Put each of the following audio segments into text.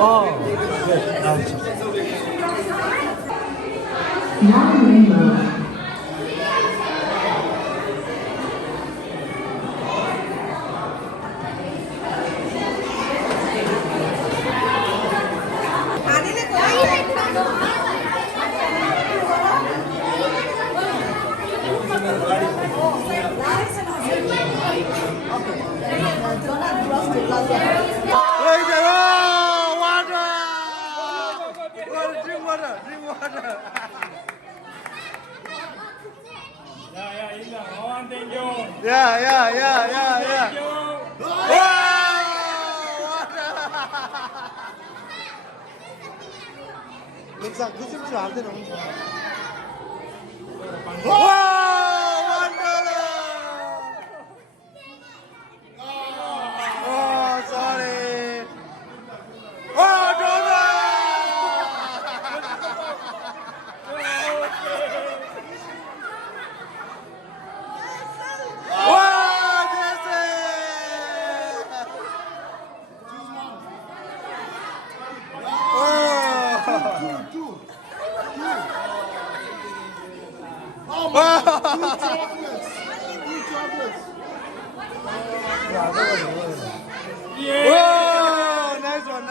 어, 네, 알죠. Yeah. 맥상 그 숨질 안 되는 엄청. 와, 원더러. 어, sorry. 어, 도다. 와, 됐어. Whoa, nice one.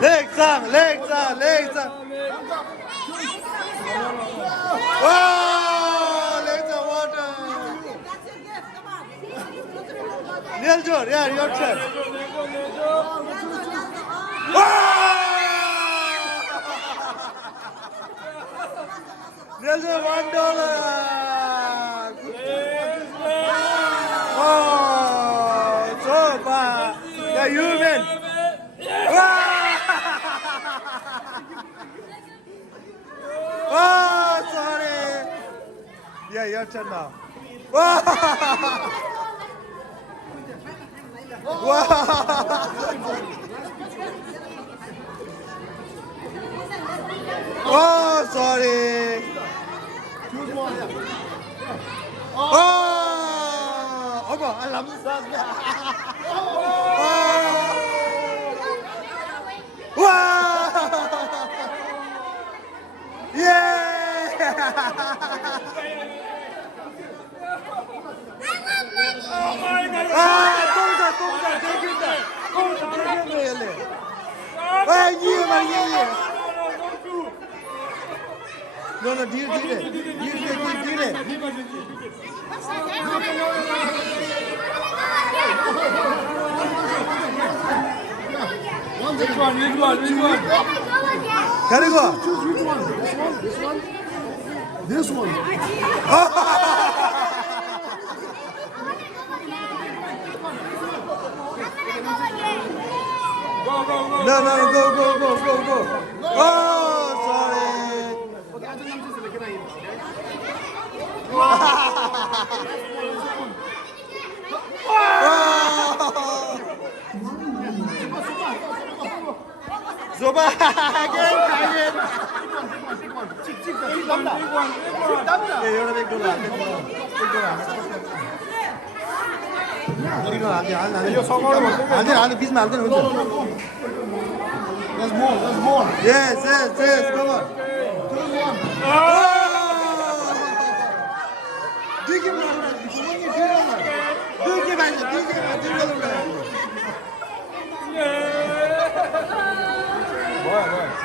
Legs up. Wow, legs on water. Neil, yeah, your turn. There's a $1. Oh, so bad. Yeah, you win. Oh, sorry. Yeah, your turn now. Wow. Oh, sorry. 어머, 람스타스. 와! 예! 똥사 대균다. 대균다. 아, 이해. No, deal. Which one? Gotta go. Choose which one? This one? Go. No, go. Oh, sorry. Zoba again. Yeah, you're a big dollar. 안 돼, 비스면 안 돼. There's more. Yes, come on.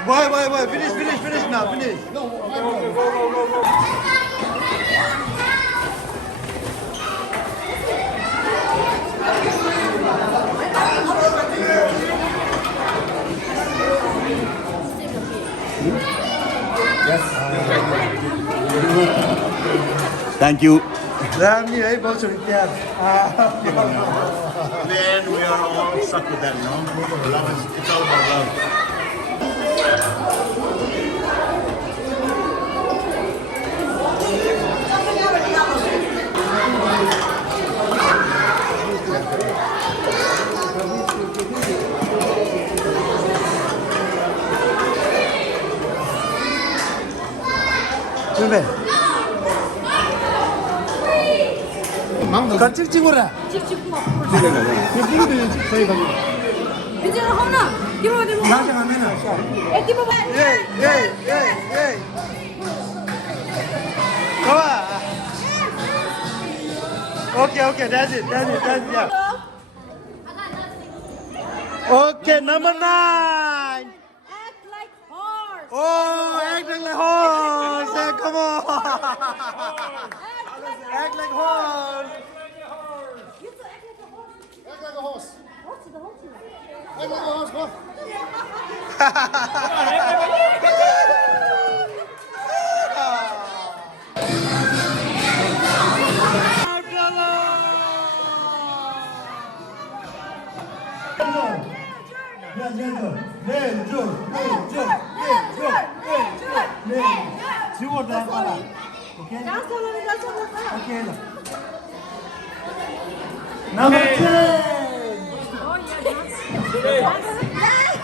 Boy, finish now, finish. Go. Thank you. Then we are all stuck with that, Love it's all about love. 준비. 같이 찍어라. Bicara hona, di bawah di bawah. 나중에 하면은. Di bawah. 예예예예. 좋아. 오케이 that's it yeah. Okay, number 9. Act like horse. Oh, acting like horse. Yeah, come on. Act like horse. You too, act like a horse. Act like a horse. Horse, the horse. Act like a horse, go. Dance solo, dance solo. Number 10. Oh, yeah, dance.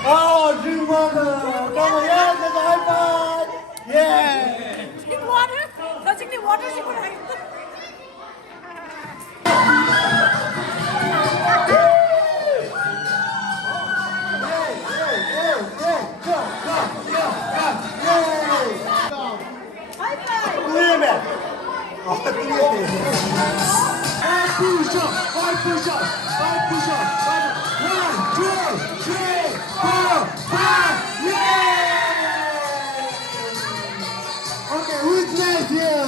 Oh, drink water. Come on, yeah, there's a high five. Yeah. Drink water. Touching the water, she could have. High five. Five push-up. 1, 2, 3, 4, 5. Yeah! Okay, who's next here?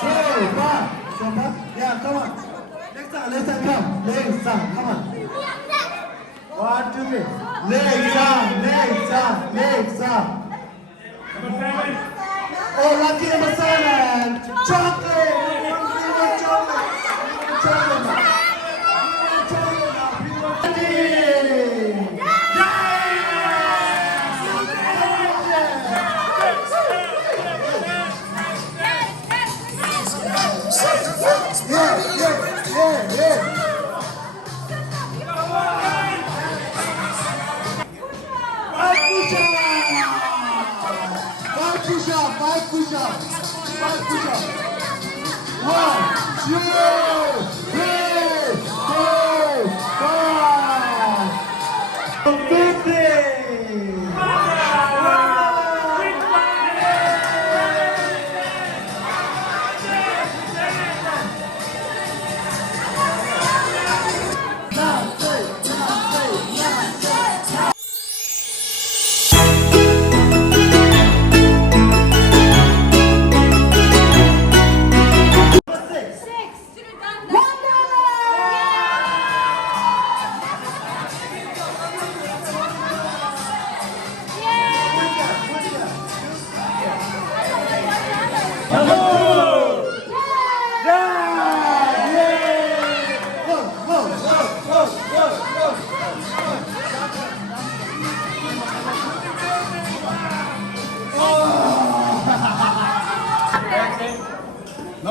So, yeah, come on. Next time, come. Next time, come on. 1, 2, 3. Legs up. Oh, lucky number 7. Chocolate. Five push-up. 1, 2, 3, 4, 5. 50. No.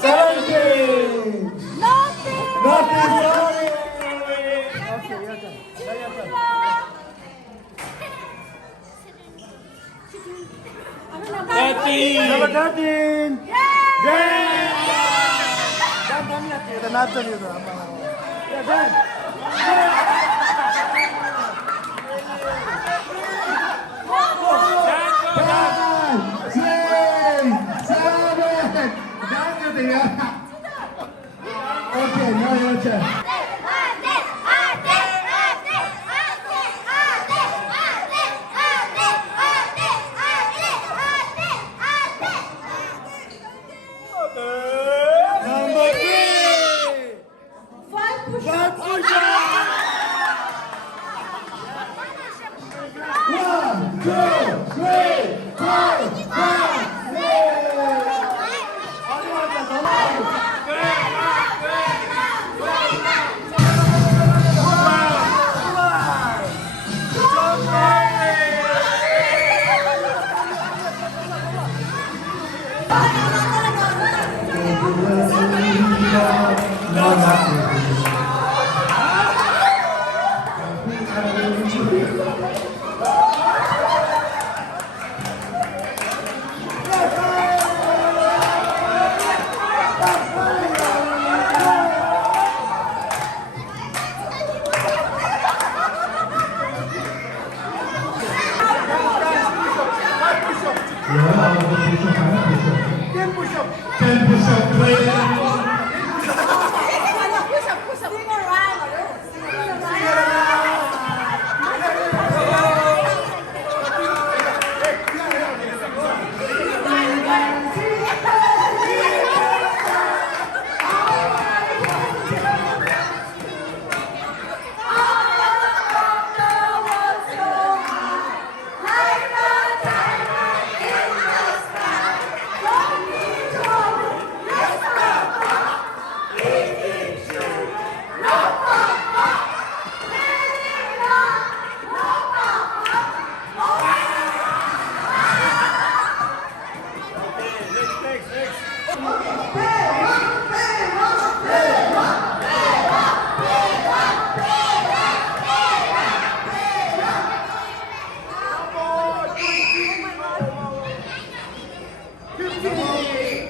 17. Nothing, sorry. Okay, your turn. Number 13. Yeah. Dan natin yun. Yeah, Dan. Okay, now your turn. Number 3. 5 push-ups. 5 push-ups. 1, 2, 3, 4, 5. No,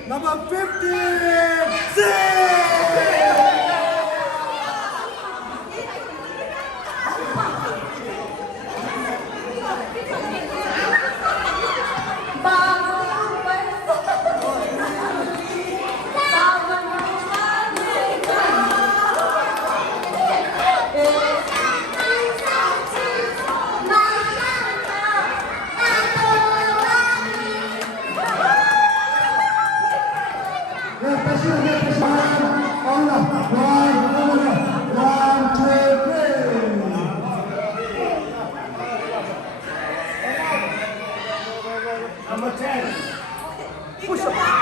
Number 56! Number 10. Push up.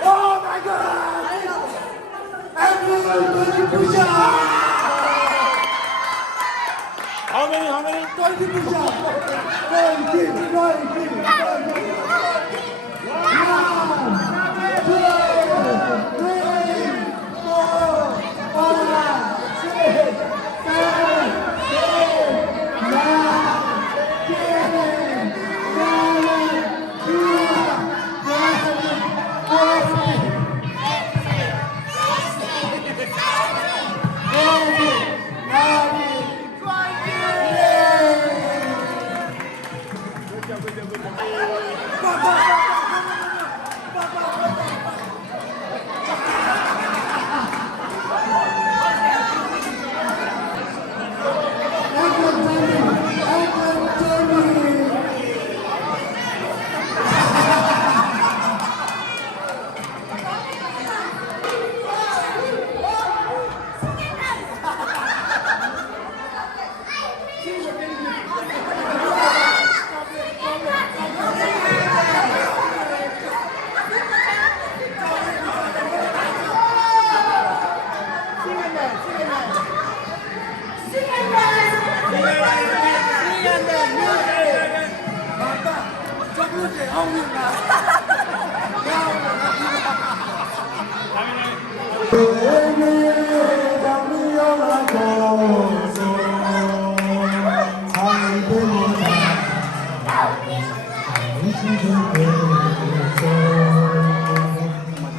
Oh my God! Everyone, 20 push-ups! How many? 20 push-ups! 20!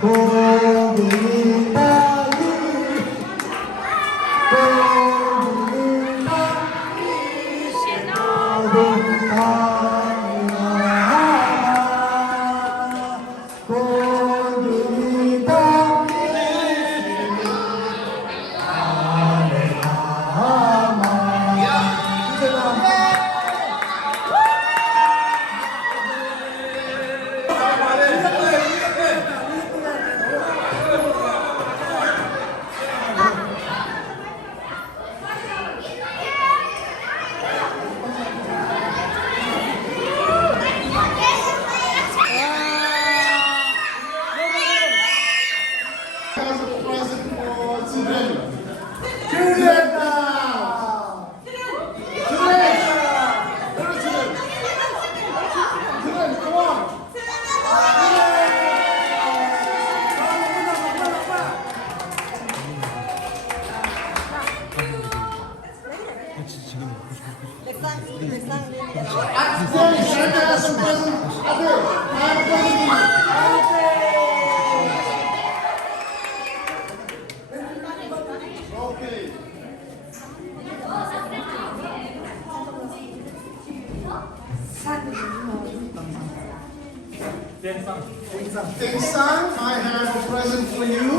我的大衣。Send us some presents. My present. Okay. Ding Sang, I have a present for you.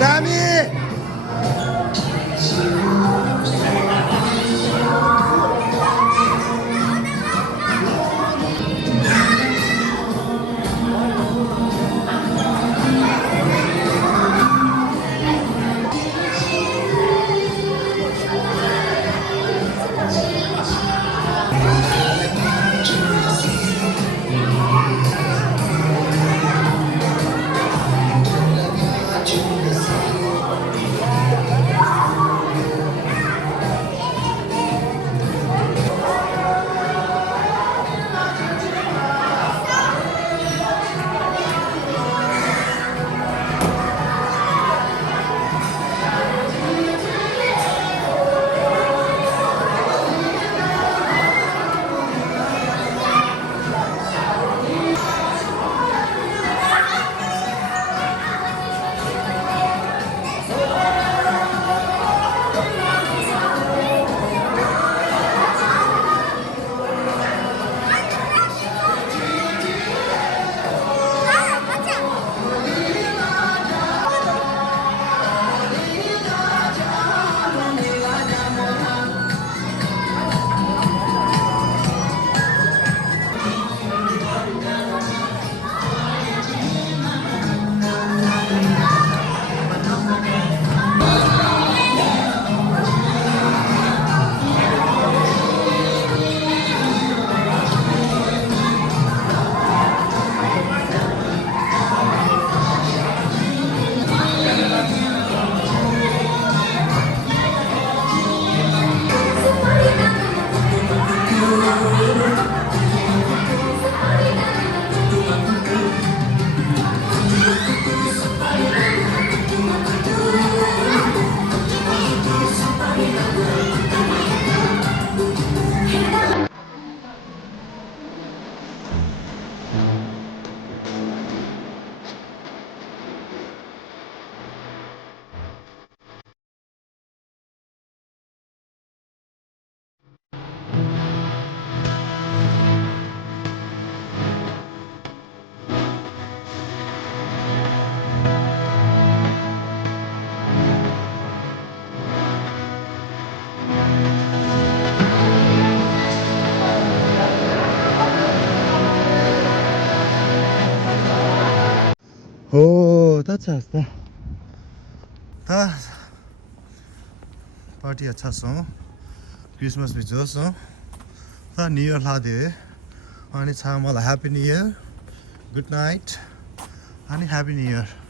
Dami! हो अच्छा था party अच्छा सो Christmas भी जो so new year ला दे अनि छ मलाई happy new year good night अनि ह्याप्पी न्यू इयर